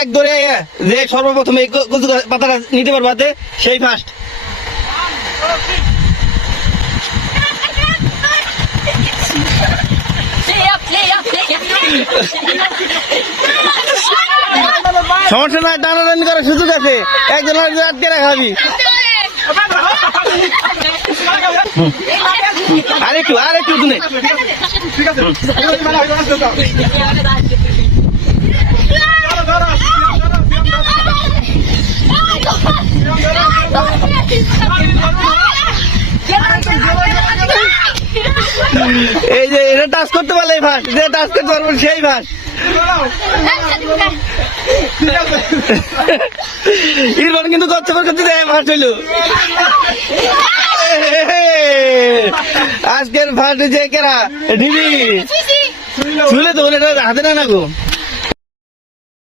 এক ধরে যে সর্বপ্রথম এই কচু পাতাটা নিতে পারবো হাতে সেই ফার্স্ট। সমস্যা নাই, টানাটানি করার সুযোগ আছে, একজন আটকে রাখাবি। আরেকটু তুমি এই যে এটা টাচ করতে পারলে ফার্স্ট, যে টাচ করতে পারবো সেই ফার্স্ট। ইরফান কিন্তু করতে ফার্স্ট হইল। আজকের ফার্স্ট যে কেরা দিদি শুলে তো হাতে না গো।